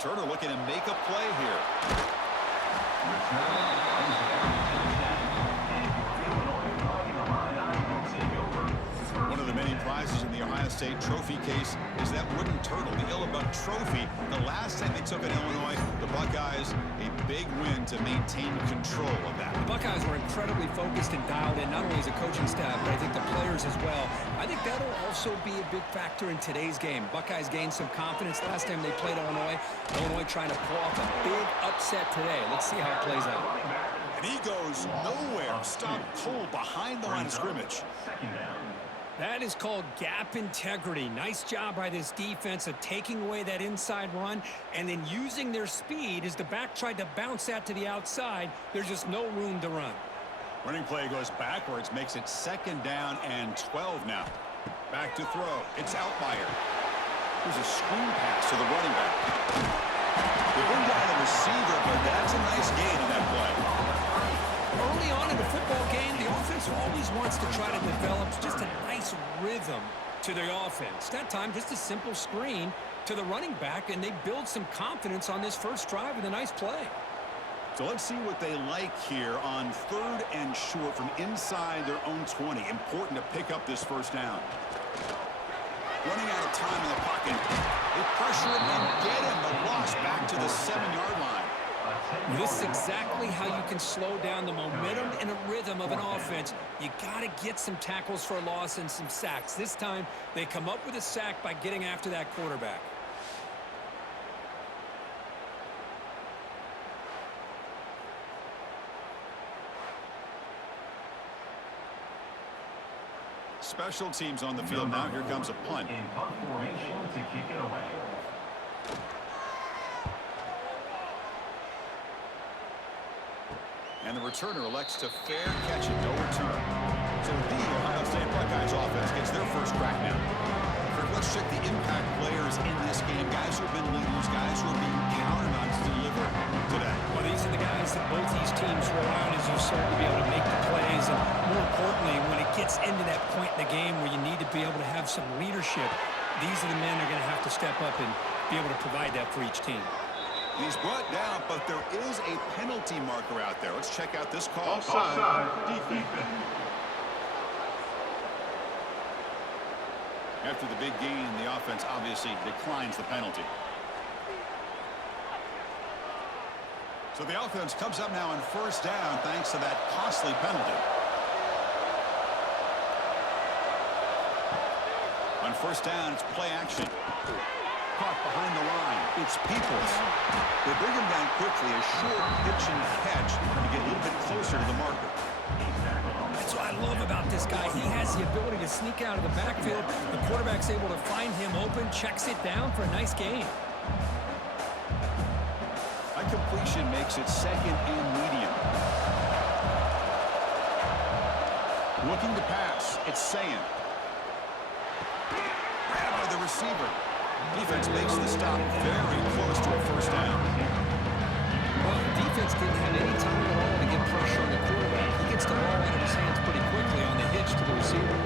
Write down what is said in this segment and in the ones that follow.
returner looking to make a play here. One of the many prizes in the Ohio State trophy case is that wooden turtle, the Illini trophy. The last time they took it, Illinois, the Buckeyes, a big win to maintain control of that. The Buckeyes were incredibly focused and dialed in, not only as a coaching staff, but I think the players as well. I think that'll also be a big factor in today's game. Buckeyes gained some confidence last time they played Illinois. Illinois trying to pull off a big upset today. Let's see how it plays out. And he goes nowhere. Stop pull behind the line of scrimmage. That is called gap integrity. Nice job by this defense of taking away that inside run and then using their speed as the back tried to bounce that to the outside. There's just no room to run. Running play goes backwards, makes it 2nd down and 12 now. Back to throw. It's Outlier. There's a screen pass to the running back. They bring down the receiver, but that's a nice gain in that play. Early on in the football game, the offense always wants to try to develop just a nice rhythm to their offense. That time, just a simple screen to the running back, and they build some confidence on this first drive with a nice play. So let's see what they like here on 3rd and short from inside their own 20. Important to pick up this first down. Running out of time in the pocket. They pressure him and get him, but lost back to the 7-yard line. This is exactly how you can slow down the momentum and a rhythm of an offense. You got to get some tackles for a loss and some sacks. This time, they come up with a sack by getting after that quarterback. Special teams on the field now. Here comes a punt. In punt formation to kick it away. And the returner elects to fair catch it, no return. So the Ohio State Buckeyes offense gets their first crack now. Let's check the impact players in this game. Guys who have been leaders, guys who are being counted on to deliver today. Well, these are the guys that both these teams rely on as you start to be able to make the plays. And more importantly, when it gets into that point in the game where you need to be able to have some leadership, these are the men that are going to have to step up and be able to provide that for each team. He's brought down, but there is a penalty marker out there. Let's check out this call. Offside. Defense. After the big gain, the offense obviously declines the penalty. So the offense comes up now on 1st down thanks to that costly penalty. On 1st down, it's play action. Caught behind the line. It's Peoples. They bring him down quickly, a short pitch and catch to get a little bit closer to the marker. That's what I love about this guy. He has the ability to sneak out of the backfield. The quarterback's able to find him open, checks it down for a nice gain. A completion makes it 2nd and medium. Looking to pass. It's Sayin. Grab by the receiver. Defense makes the stop very close to a 1st down. Well, the defense didn't have any time at all to get pressure on the quarterback. He gets the ball out of his hands pretty quickly on the hitch to the receiver.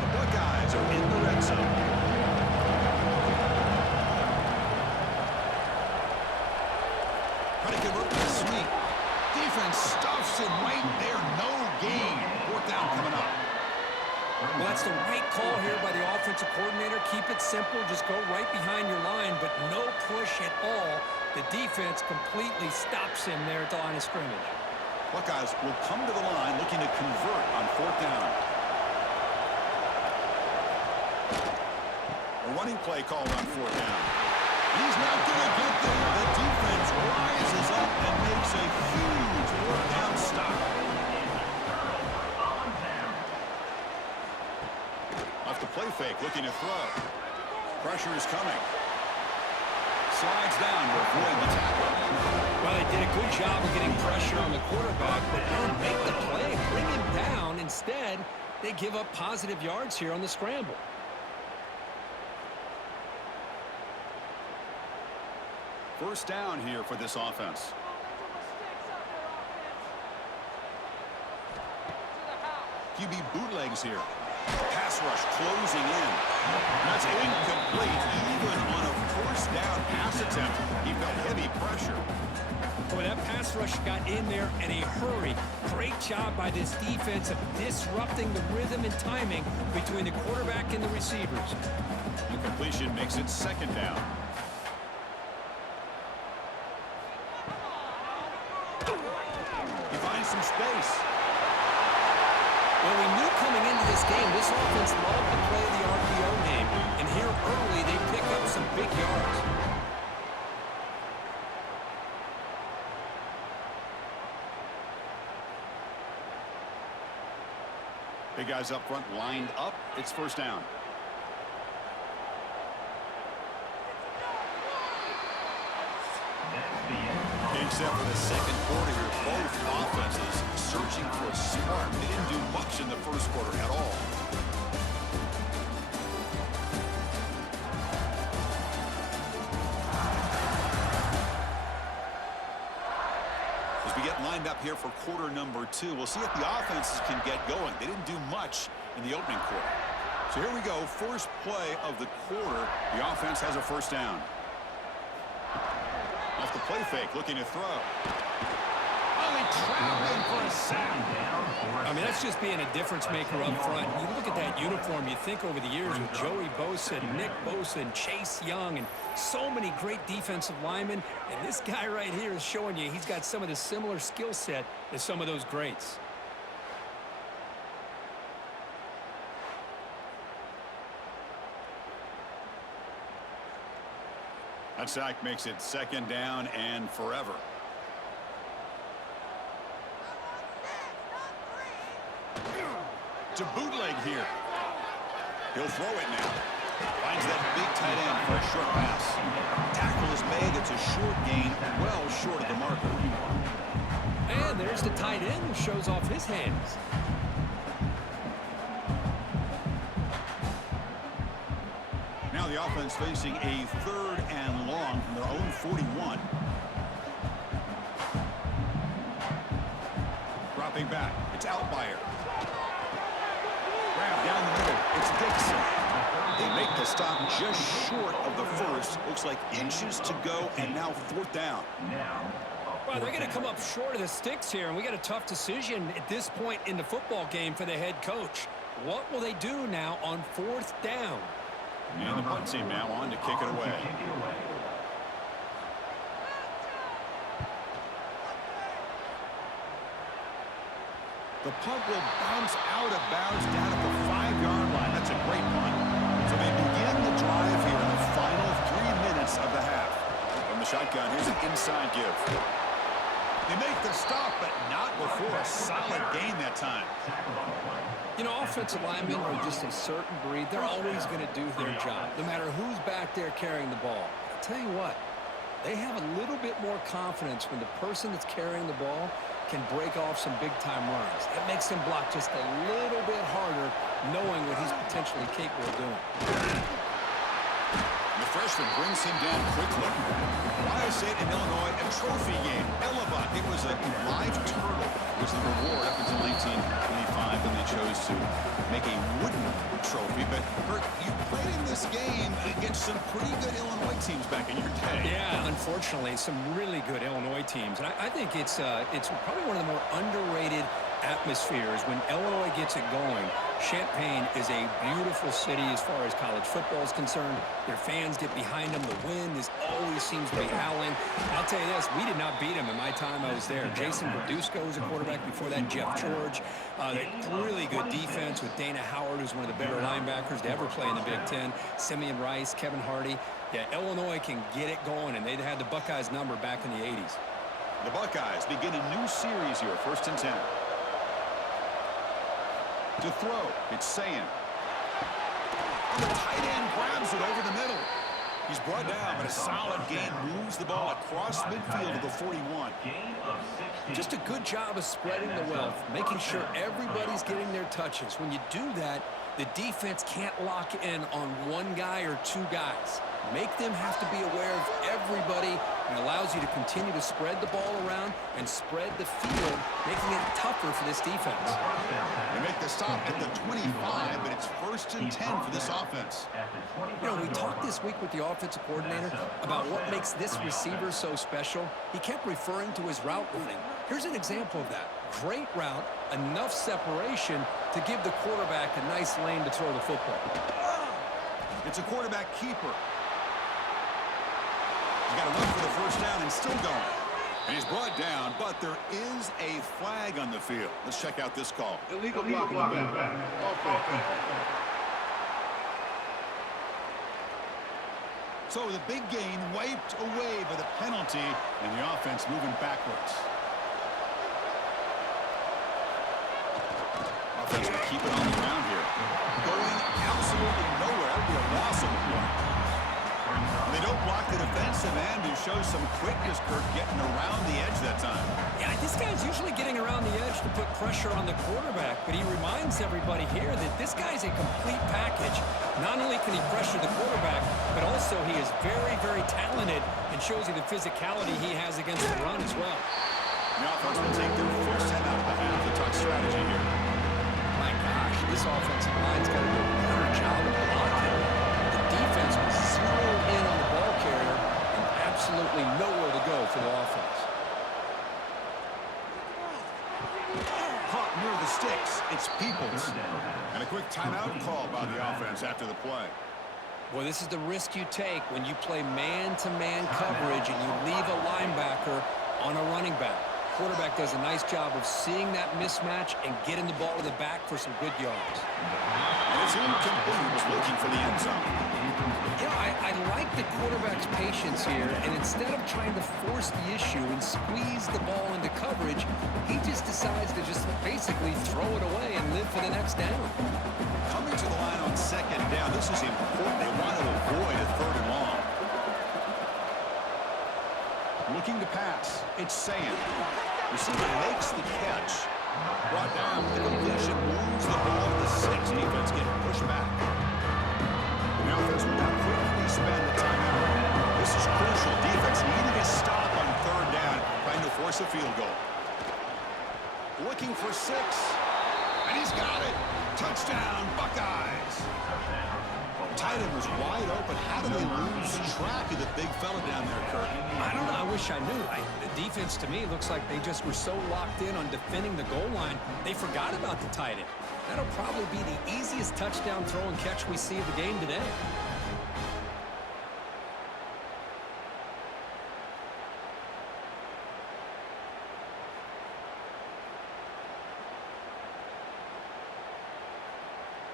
The Buckeyes are in the red zone. Trying to convert the sweep. Defense stuffs him right there. No gain. 4th down coming up. Well, that's the right call here by the offensive coordinator. Keep it simple. Just go right behind your line, but no push at all. The defense completely stops him there at the line of scrimmage. Buckeyes will come to the line looking to convert on 4th down. A running play called on 4th down. He's not going to get there. The defense rises up and makes a huge 4th down stop. Off the play fake, looking to throw. Pressure is coming. Slides down to avoid the tackle. Well, they did a good job of getting pressure on the quarterback, but don't make the play, bring him down. Instead, they give up positive yards here on the scramble. First down here for this offense. QB bootlegs here. Pass rush closing in. That's incomplete. Even on a first down pass attempt, he felt heavy pressure. Boy, that pass rush got in there in a hurry. Great job by this defense of disrupting the rhythm and timing between the quarterback and the receivers. Incompletion makes it second down. He finds some space. Well, we knew coming into this game, this offense loved to play the RPO game. And here early, they pick up some big yards. Big guys up front lined up. It's first down. Except for the second quarter here, both offenses searching for a spark. They didn't do much in the first quarter at all. As we get lined up here for quarter number 2, we'll see if the offenses can get going. They didn't do much in the opening quarter. So here we go, first play of the quarter. The offense has a first down. Off the play fake, looking to throw. Oh, he trapped him for a sack. I mean, that's just being a difference maker up front. You look at that uniform, you think over the years with Joey Bosa, Nick Bosa, and Chase Young, and so many great defensive linemen. And this guy right here is showing you he's got some of the similar skill set as some of those greats. That sack makes it second down and forever. To bootleg here. He'll throw it now. Finds that big tight end for a short pass. Tackle is made. It's a short gain, well short of the marker. And there's the tight end who shows off his hands. Now the offense facing a third and long from their own 41. Dropping back. It's Outlier. Grab down the middle. It's Dixon. They make the stop just short of the first. Looks like inches to go, and now fourth down. Well, they're going to come up short of the sticks here, and we got a tough decision at this point in the football game for the head coach. What will they do now on fourth down? And the punt team now on to kick it away. The punt will bounce out of bounds down at the 5-yard line. That's a great punt. So they begin the drive here in the final 3 minutes of the half. From the shotgun, here's an inside give. They make the stop, but not before a solid gain that time. You know, offensive linemen are just a certain breed. They're always going to do their job, no matter who's back there carrying the ball. I'll tell you what, they have a little bit more confidence when the person that's carrying the ball can break off some big-time runs. That makes him block just a little bit harder, knowing what he's potentially capable of doing. The freshman brings him down quickly. Ohio State and Illinois, a trophy game. Ellibuck, it was a live turtle. It was the reward up until 1925 when they chose to make a wooden trophy. But, Kurt, you played in this game against some pretty good Illinois teams back in your day. Yeah, unfortunately, some really good Illinois teams. And I think it's probably one of the more underrated atmospheres when Illinois gets it going. Champaign is a beautiful city as far as college football is concerned. Their fans get behind them. The wind always seems to be howling. I'll tell you this, we did not beat them in my time I was there. Jason Verduzco was a quarterback before that, Jeff George. Really good defense with Dana Howard, who's one of the better linebackers to ever play in the Big Ten. Simeon Rice, Kevin Hardy. Yeah, Illinois can get it going, and they had the Buckeyes number back in the 80s. The Buckeyes begin a new series here, 1st and 10. To throw, it's Sayin. The tight end grabs it over the middle. He's brought down, but a solid gain moves the ball across midfield to the 41. Just a good job of spreading the wealth, making sure everybody's getting their touches. When you do that, the defense can't lock in on one guy or two guys. Make them have to be aware of everybody It allows you to continue to spread the ball around and spread the field, making it tougher for this defense. They make the stop at the 25, but it's 1st and 10 for this offense. You know, we talked this week with the offensive coordinator about what makes this receiver so special. He kept referring to his route running. Here's an example of that. Great route, enough separation to give the quarterback a nice lane to throw the football. It's a quarterback keeper. He's got to run for the first down and still going. And he's brought down, but there is a flag on the field. Let's check out this call. Illegal blocking. So the big gain wiped away by the penalty, and the offense moving backwards. Offense will keep it on the ground here. Going absolutely nowhere. That would be a loss of the play. They don't block the defensive end, who shows some quickness, Kirk, getting around the edge that time. Yeah, this guy's usually getting around the edge to put pressure on the quarterback, but he reminds everybody here that this guy's a complete package. Not only can he pressure the quarterback, but also he is very, very talented and shows you the physicality he has against the run as well. The offense will take their first head out of the half. The tough strategy here. My gosh, this offensive line's got to do a better job of blocking. The defense was zeroed in on the ball carrier and absolutely nowhere to go for the offense. Caught near the sticks. It's Peoples. And a quick timeout call by the offense after the play. Well, this is the risk you take when you play man-to-man coverage and you leave a linebacker on a running back. Quarterback does a nice job of seeing that mismatch and getting the ball to the back for some good yards. And it's incomplete. He was looking for the end zone. You know, I like the quarterback's patience here, and instead of trying to force the issue and squeeze the ball into coverage, he just decides to just basically throw it away and live for the next down. Coming to the line on 2nd down, this is important. They want to avoid a 3rd and long. Looking to pass. It's Sand. Receiver makes the catch. Brought down. The completion moves the ball to the 6. Defense getting pushed back. The offense will now quickly spend the timeout. This is crucial. Defense needing a stop on 3rd down, trying to force a field goal. Looking for 6. And he's got it. Touchdown, Buckeyes. Tight end was wide open. How do they lose track of the big fella down there, Kirk? I don't know. I wish I knew. The defense, to me, looks like they just were so locked in on defending the goal line, they forgot about the tight end. That'll probably be the easiest touchdown throw and catch we see of the game today.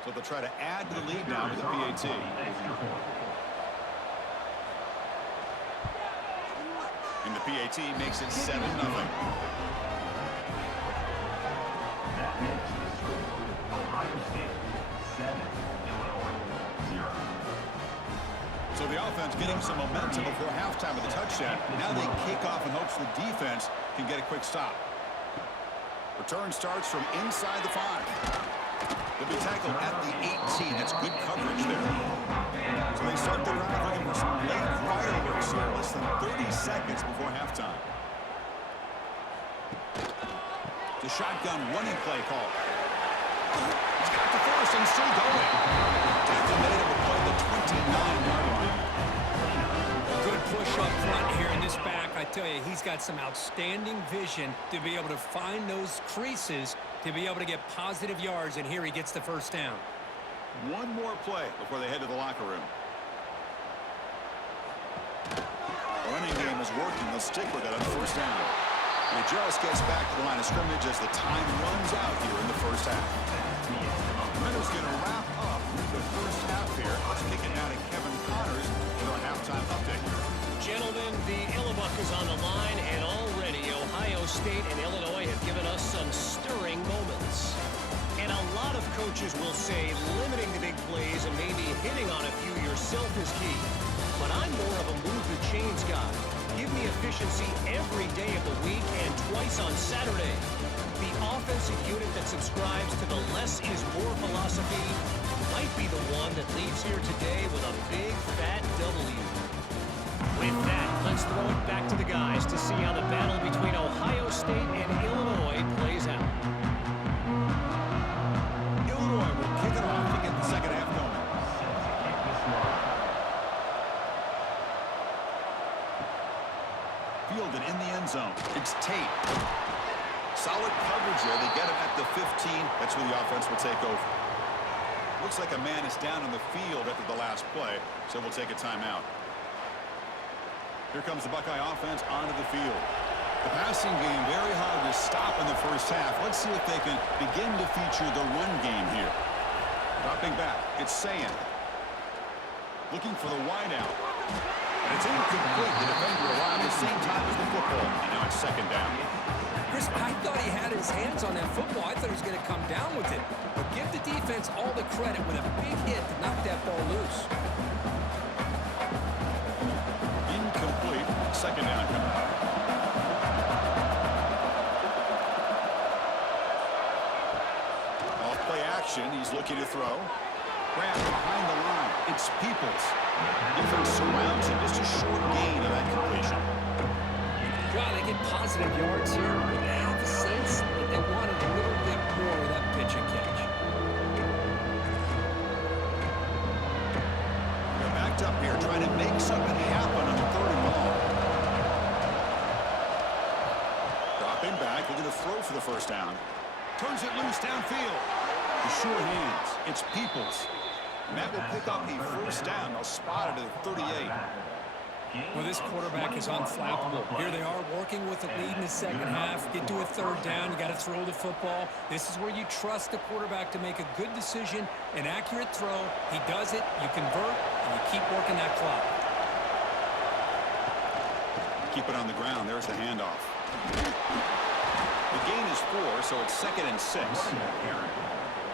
So they'll try to add to the lead now with the PAT. And the PAT makes it 7-0. So the offense getting some momentum before halftime with the touchdown. Now they kick off in hopes the defense can get a quick stop. Return starts from inside the 5. They'll be tackled at the 18. That's good coverage there. So they start the drive looking for some late fireworks here. Less than 30 seconds before halftime. The shotgun running play call. He's got the first and still going. Tackle made at the play the 29-yard line. Good push up front here in this back. I tell you, he's got some outstanding vision to be able to find those creases to be able to get positive yards, and here he gets the first down. One more play before they head to the locker room. The running game is working. They'll stick with it on first down. And it just gets back to the line of scrimmage as the time runs out here in the first half. Minnows going to wrap up the first half here. Let's kick it now to Kevin Connors with our halftime update. Gentlemen, the Illibuck is on the line, and already Ohio State and Illinois have given us some stirring moments. And a lot of coaches will say limiting the big plays and maybe hitting on a few yourself is key. But I'm more of a move the chains guy. Give me efficiency every day of the week and twice on Saturday. The offensive unit that subscribes to the less is more philosophy might be the one that leaves here today with a big fat W. With that, let's throw it back to the guys to see how the battle between Ohio State and Illinois plays out. Illinois will kick it off to get the second half going. Fielded in the end zone. It's Tate. Solid coverage there. They get him at the 15. That's where the offense will take over. Looks like a man is down on the field after the last play, so we'll take a timeout. Here comes the Buckeye offense onto the field. The passing game very hard to stop in the first half. Let's see if they can begin to feature the run game here. Dropping back, it's Sayan. Looking for the wideout. And it's incomplete. The defender arrived at the same time as the football. And now it's second down. Chris, I thought he had his hands on that football. I thought he was going to come down with it. But give the defense all the credit with a big hit to knock that ball loose. Incomplete. Second down coming up. Off play action. He's looking to throw. Grabbed behind the line. It's Peoples. Defense surrounds him. Just a short gain of that completion. Wow, they get positive yards here. But I have a sense that they wanted a little bit more of that pitch and catch. They're backed up here trying to make something happen on the third and long. Dropping back, looking to throw for the first down. Turns it loose downfield. The sure hands. It's Peoples. And that will pick up a first down. They'll spot it at the 38. Well, this quarterback is unflappable. Here they are working with the lead in the second half. Get to a third down. You got to throw the football. This is where you trust the quarterback to make a good decision, an accurate throw. He does it. You convert, and you keep working that clock. Keep it on the ground. There's the handoff. The gain is 4, so it's 2nd and 6.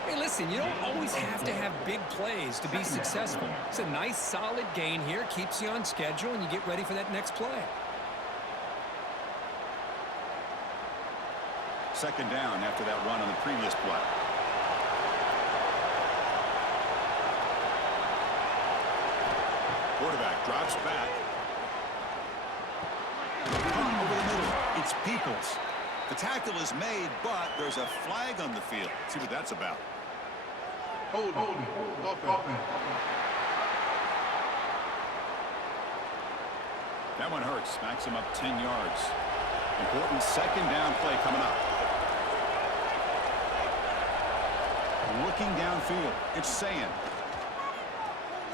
Hey, listen, you don't always have to have big plays to be successful. It's a nice, solid gain here. Keeps you on schedule, and you get ready for that next play. Second down after that run on the previous play. Quarterback drops back. Punt over the middle. It's Peoples. The tackle is made, but there's a flag on the field. Let's see what that's about. Hold it. That one hurts. Smacks him up 10 yards. Important second down play coming up. Looking downfield. It's Sayan.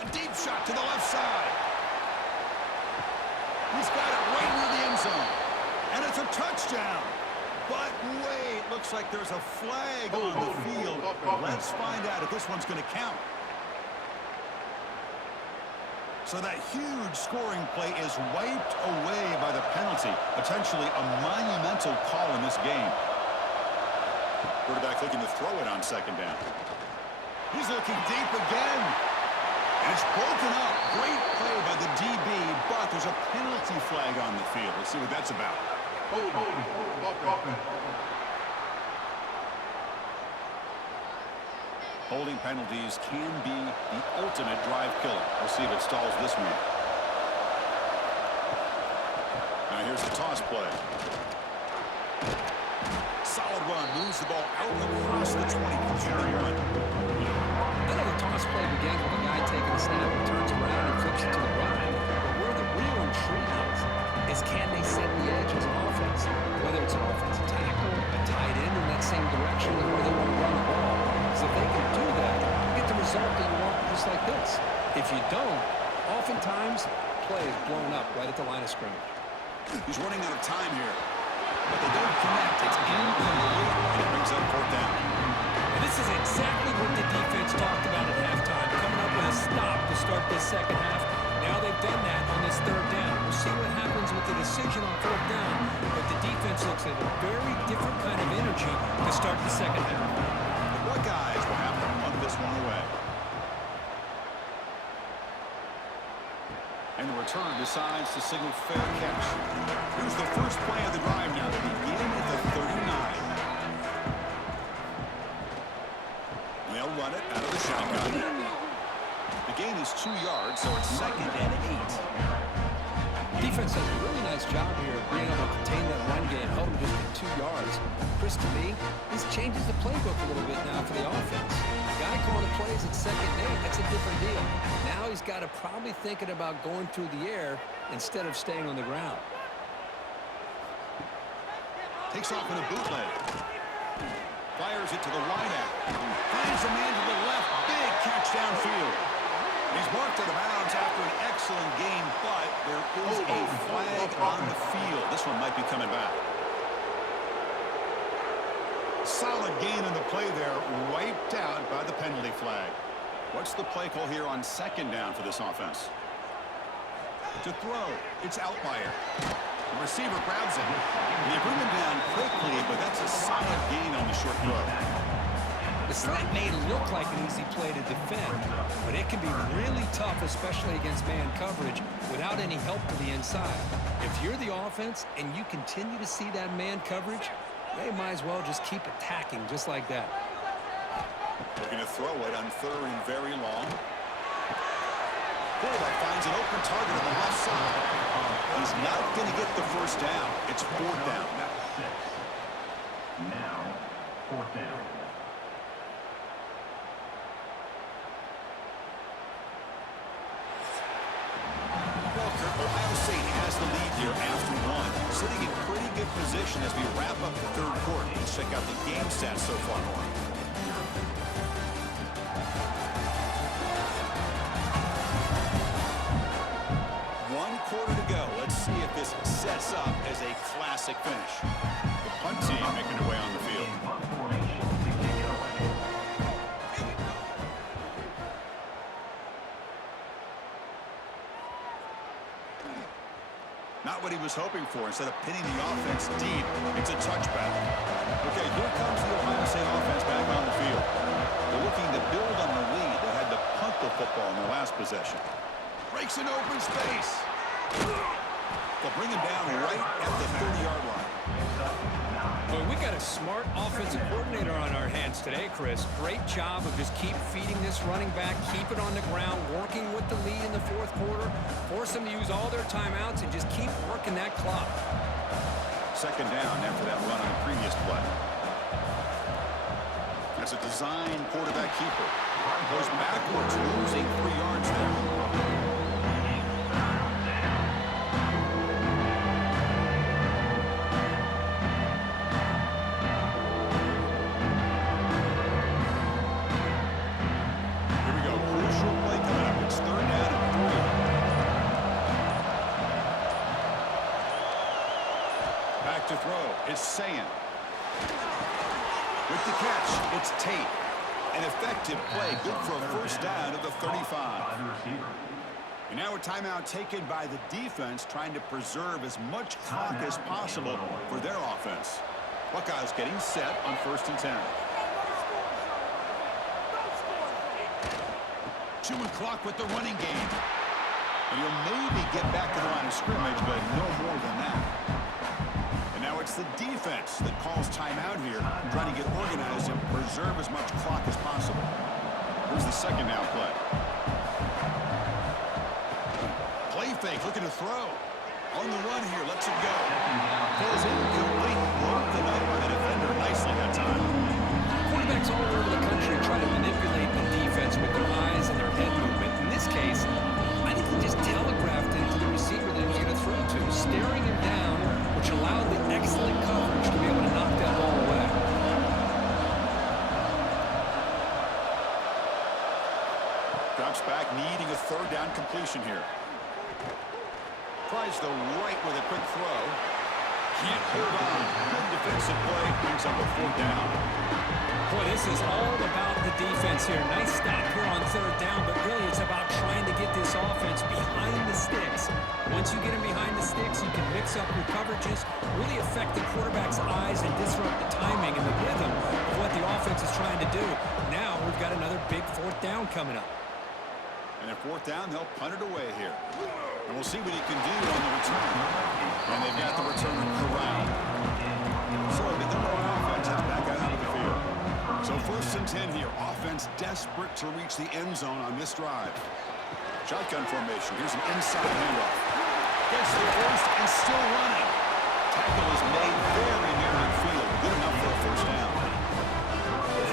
A deep shot to the left side. He's got it right near the end zone. And it's a touchdown. But wait, looks like there's a flag on the field. Let's find out if this one's going to count. So that huge scoring play is wiped away by the penalty. Potentially a monumental call in this game. Quarterback looking to throw it on second down. He's looking deep again. And it's broken up. Great play by the DB, but there's a penalty flag on the field. Let's see what that's about. Holding penalties can be the ultimate drive killer. We'll see if it stalls this one. Now here's the toss play. Solid run. Moves the ball out across the 20. Carry on. I know the toss play begins with a guy taking a snap and turns around and flips it to the right. But where the real intrigue is can they set the edge as an offense? Whether it's an offensive tackle, a tight end in that same direction, or they want to run the ball. So if they can do that, you get the result that you want just like this. If you don't, oftentimes, play is blown up right at the line of scrimmage. He's running out of time here. But they don't connect. It's incomplete, and it brings up fourth down. And this is exactly what the defense talked about at halftime, coming up with a stop to start this second half. Now they've done that on this third down. We'll see what happens with the decision on fourth down. But the defense looks at a very different kind of energy to start the second half. The Buckeyes will have to punt this one away. And the return decides to signal fair catch. Here's the first play of the drive now. They begin at the 39. And they'll run it out of the shotgun. The gain is 2 yards, so it's 2nd and 8. Defense does a really nice job here of being able to contain that run game, held him just at 2 yards. Chris, to me, this changes the playbook a little bit now for the offense. Guy calling the plays at 2nd and 8, that's a different deal. Now he's got to probably thinking about going through the air instead of staying on the ground. Takes off in a bootleg. Fires it to the wide out. Finds a man to the left. Big catch downfield. He's marked out of bounds after an excellent game, but there is a flag on the field. This one might be coming back. Solid gain in the play there, wiped out by the penalty flag. What's the play call here on 2nd down for this offense? To throw, it's Outlier. The receiver grabs it. They bring him down quickly, but that's a solid gain on the short throw. The slant may look like an easy play to defend, but it can be really tough, especially against man coverage, without any help to the inside. If you're the offense and you continue to see that man coverage, they might as well just keep attacking just like that. Looking to throw it on 3rd and very long. Quarterback finds an open target on the left side. He's not going to get the first down. It's 4th down. Now, 4th down. Ohio State has the lead here after 1. Sitting in pretty good position as we wrap up the 3rd quarter. Let's check out the game stats so far. One quarter to go. Let's see if this sets up as a classic finish. The punt team making their way on the field. Not what he was hoping for. Instead of pinning the offense deep, it's a touchback. Okay, here comes the Ohio State offense back on the field. They're looking to build on the lead. They had to punt the football in their last possession. Breaks an open space. They'll bring him down right at the 30-yard line. Well, we got a smart offensive coordinator on our hands today, Chris. Great job of just keep feeding this running back, keep it on the ground, working with the lead in the 4th quarter, force them to use all their timeouts, and just keep working that clock. 2nd down after that run on the previous play. That's a design quarterback keeper. Goes backwards, losing 3 yards there. To throw, it's Sayan. With the catch, it's Tate. An effective play, good for a first down at the 35. And now a timeout taken by the defense, trying to preserve as much clock as possible for their offense. Buckeyes getting set on 1st and 10. Chewing clock with the running game. And he'll maybe get back to the line of scrimmage, but no more than that. Now it's the defense that calls timeout here, trying to get organized and preserve as much clock as possible. Here's the 2nd down play. Play fake, looking to throw. On the run here, lets it go. Falls incomplete, broken up by the defender nicely that time. Quarterbacks all over the country try to manipulate the defense with their eyes and their head movement. In this case, I think he just telegraphed it to the receiver that he was going to throw to, staring him down, which allowed the excellent coverage to be able to knock that ball away. Drops back, needing a 3rd down completion here. Tries the right with a quick throw. Can't hold on. Good defensive play. Brings up a 4th down. Boy, this is all about the defense here. Nice stop here on 3rd down, but really it's about trying to get this offense behind the sticks. Once you get them behind the sticks, you can mix up your coverages, really affect the quarterback's eyes and disrupt the timing and the rhythm of what the offense is trying to do. Now we've got another big 4th down coming up. And at 4th down, they'll punt it away here. And we'll see what he can do on the return. And they've got the return corralled. So the Illinois offense is back out onto the field. So 1st and 10 here. Offense desperate to reach the end zone on this drive. Shotgun formation. Here's an inside handoff. Gets the first and still running. Tackle is made very near midfield. Good enough for a first down.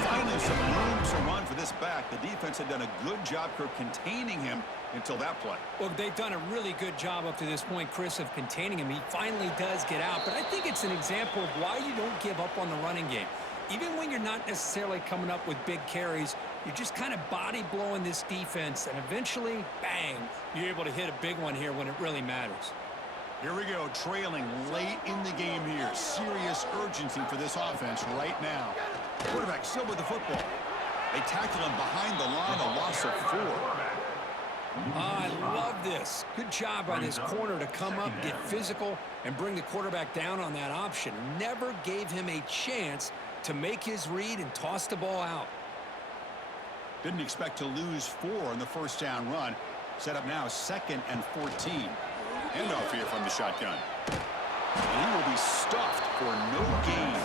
Finally, some room to run for this back. The defense had done a good job containing him until that play. Well, they've done a really good job up to this point, Chris, of containing him. He finally does get out, but I think it's an example of why you don't give up on the running game. Even when you're not necessarily coming up with big carries, you're just kind of body blowing this defense, and eventually, bang, you're able to hit a big one here when it really matters. Here we go, trailing late in the game here. Serious urgency for this offense right now. Quarterback still with the football. They tackle him behind the line, a loss of 4. I love this. Good job by this corner to come up, get physical, and bring the quarterback down on that option. Never gave him a chance to make his read and toss the ball out. Didn't expect to lose 4 on the first down run. Set up now 2nd and 14. Handoff here from the shotgun. And he will be stuffed for no gain.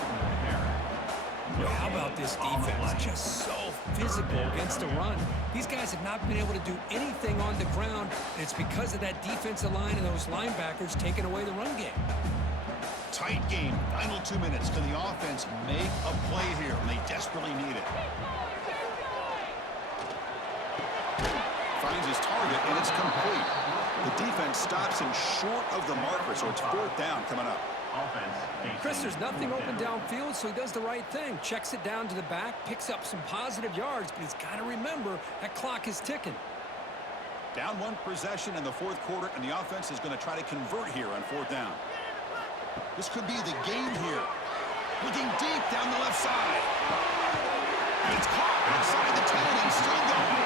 How about this defense? Just so physical against the run. These guys have not been able to do anything on the ground, and it's because of that defensive line and those linebackers taking away the run game. Tight game. Final 2 minutes. Can the offense make a play here? And they desperately need it. Finds his target, and it's complete. The defense stops him short of the marker, so it's 4th down coming up. Chris, there's nothing open downfield, so he does the right thing. Checks it down to the back, picks up some positive yards, but he's got to remember that clock is ticking. Down 1 possession in the 4th quarter, and the offense is going to try to convert here on 4th down. This could be the game here. Looking deep down the left side. And it's caught inside the 10 and still going.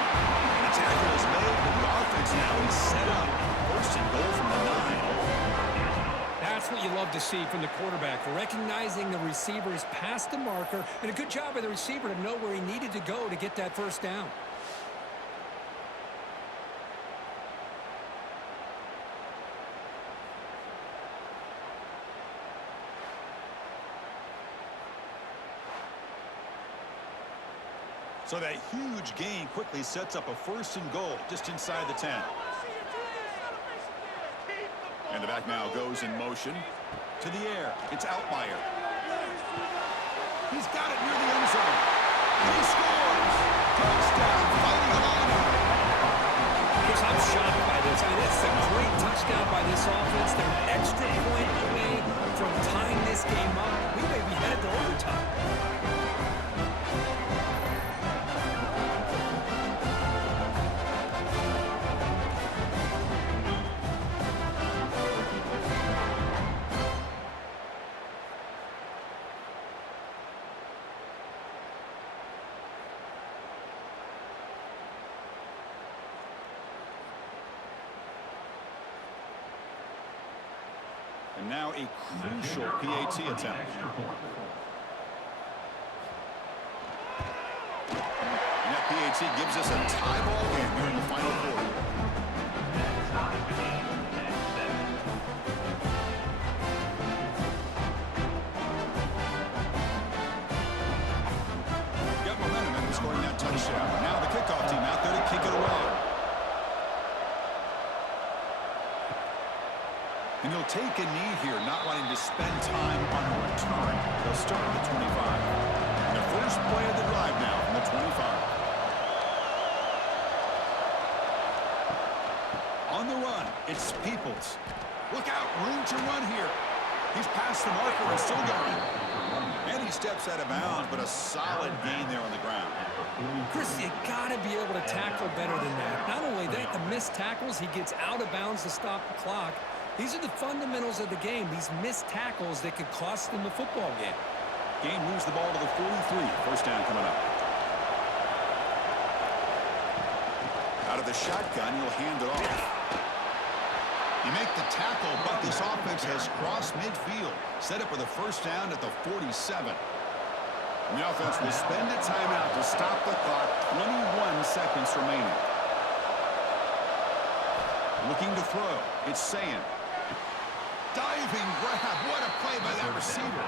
And the tackle is made, but the offense now is set up. 1st and goal from the 9. That's what you love to see from the quarterback, recognizing the receivers past the marker, and a good job by the receiver to know where he needed to go to get that first down. So that huge gain quickly sets up a 1st and goal just inside the 10. And the back now goes in motion. To the air. It's Outlier. He's got it near the end zone. He scores! Touchdown, fighting a line. Chris, I'm shocked by this. I mean, it's a great touchdown by this offense. They're an extra point away from tying this game up. We may be headed to overtime. And now a crucial PAT attempt. And that PAT gives us a tie ball game here in the final quarter. Got momentum in scoring that touchdown. Now the kickoff team out there to kick it away. And he'll take a knee here, not wanting to spend time on a return. They'll start at the 25. And the first play of the drive now from the 25. On the run, it's Peoples. Look out, room to run here. He's past the marker and still going. And he steps out of bounds, but a solid gain there on the ground. Chris, you got to be able to tackle better than that. Not only that, the missed tackles, he gets out of bounds to stop the clock. These are the fundamentals of the game, these missed tackles that could cost them the football game. Game moves the ball to the 43. 1st down coming up. Out of the shotgun, he'll hand it off. You make the tackle, but this offense has crossed midfield. Set up with a 1st down at the 47. And the offense will spend a timeout to stop the clock. 21 seconds remaining. Looking to throw. It's Sayan. Diving grab. What a play by that receiver.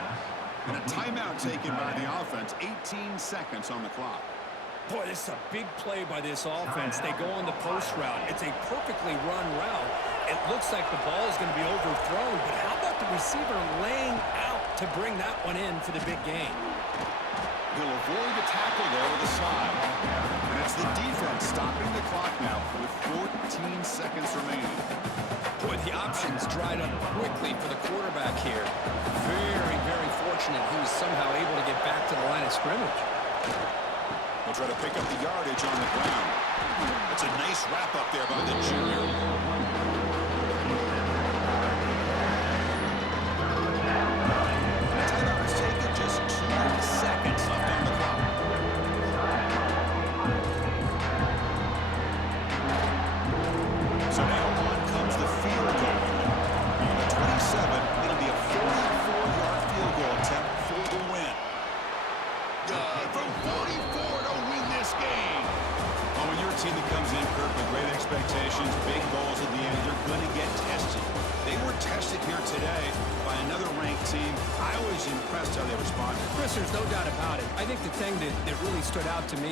And a timeout taken by the offense. 18 seconds on the clock. Boy, this is a big play by this offense. They go on the post route. It's a perfectly run route. It looks like the ball is going to be overthrown, but how about the receiver laying out to bring that one in for the big gain? He'll avoid the tackle there with a slide. And it's the defense stopping the clock now with 14 seconds remaining. Boy, the options dried up quickly for the quarterback here. Very, very fortunate he was somehow able to get back to the line of scrimmage. He'll try to pick up the yardage on the ground. It's a nice wrap up there by the junior. Timeout is taken, just 2 seconds left on the clock. So now on comes the field goal. The 27, it'll be a 44-yard field goal attempt for the win. Good from 44 to win this game. Oh, when your team comes in, Kirk, with great expectations, big goals at the end, you're going to get tested. They were tested here today by another ranked team. I was impressed how they responded. Chris, there's no doubt about it. I think the thing that really stood out to me